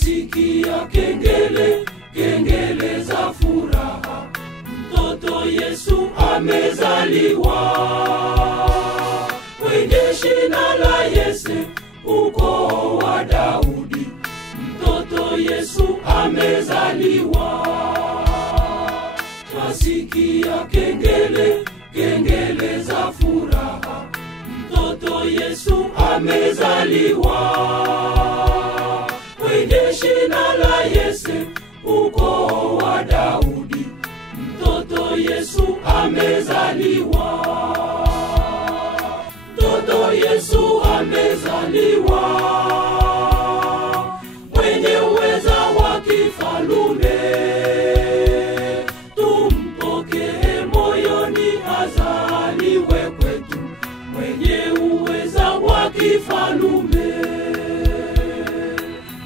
Twasikia kengele, kengele za furaha, mtoto Yesu amezaliwa. Kwenye shina la Yese, ukoo wa Daudi, mtoto Yesu amezaliwa. Twasikia kengele, kengele za furaha, mtoto Yesu amezaliwa. Kwenye shina la Yese, ukoo wa Daudi, mtoto Yesu amezaliwa. Mtoto Yesu amezaliwa, mwenye uweza wa kifalume. Tumpokee moyoni, azaliwe kwetu, mwenye uweza wa kifalume.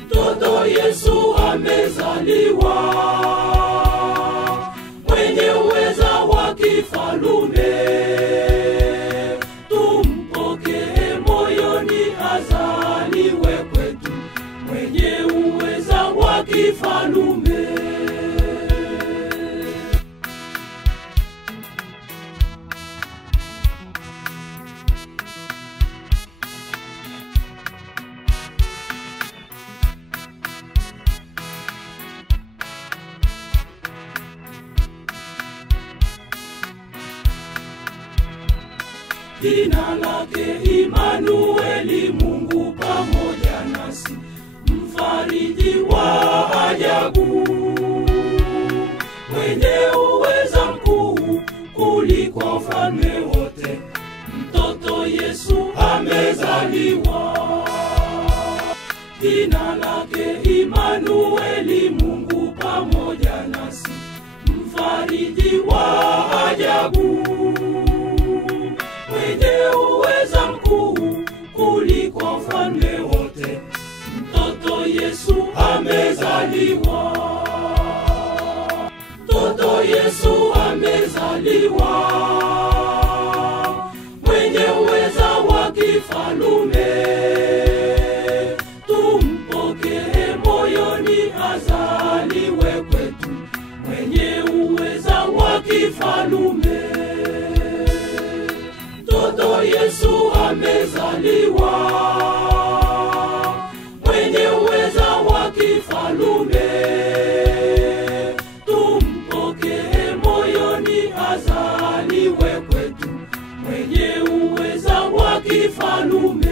Mtoto Yesu amezaliwa, mwenye uweza wa kifalume. Tumpokee moyoni, azaliwe kwetu, mwenye uweza wa kifalume. Jina lake Imanueli, Mungu pamoja nasi, mfariji wa ajabu, mwenye uweza mkuu kuliko wafalme wote, mtoto Yesu amezaliwa. Jina lake Imanueli, Mungu pamoja nasi, mfariji wa ajabu, mwenye uweza mkuu kuliko wafalme wote, mtoto Yesu amezaliwa. Mtoto Yesu amezaliwa, mwenye uweza wa kifalume. Tumpokee moyoni, azaliwe kwetu, mwenye uweza wa kifalume. Mtoto Yesu amezaliwa, mwenye uweza wa kifalume. Tumpokee moyoni, azaliwe kwetu, mwenye uweza wa kifalume.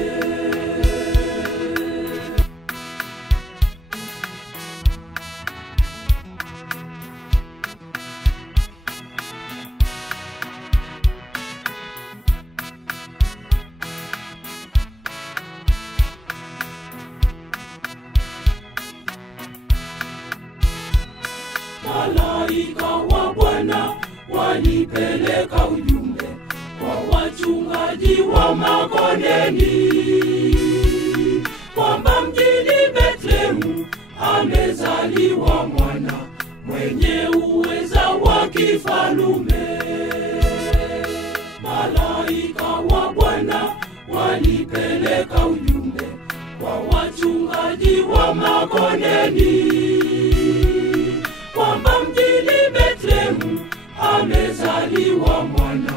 Malaika wa Bwana walipeleka ujumbe kwa wachungaji wa makondeni, kwamba mjini Betlehemu amezaliwa mwana, mwenye uweza wa kifalume. Malaika wa Bwana walipeleka ujumbe kwa wachungaji wa makondeni, kwamba mjini Betlehemu amezaliwa mwana,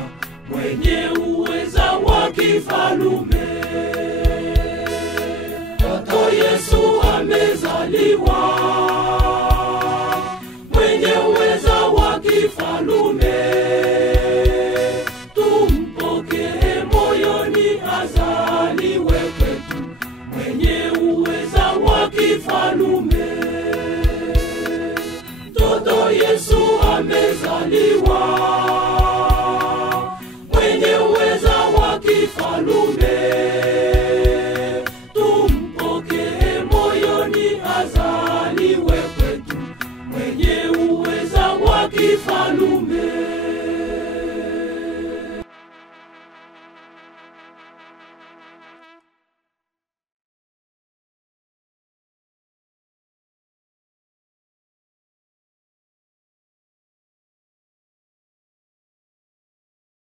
mwenye uweza wa kifalume. Mtoto Yesu amezaliwa, mwenye uweza wa kifalume. Tumpokee moyoni, azaliwe kwetu, mwenye uweza wa kifalume. Mtoto Yesu amezaliwa, mwenye uweza wa kifalume. Tumpokee moyoni, azaliwe kwetu, mwenye uweza wa kifalume.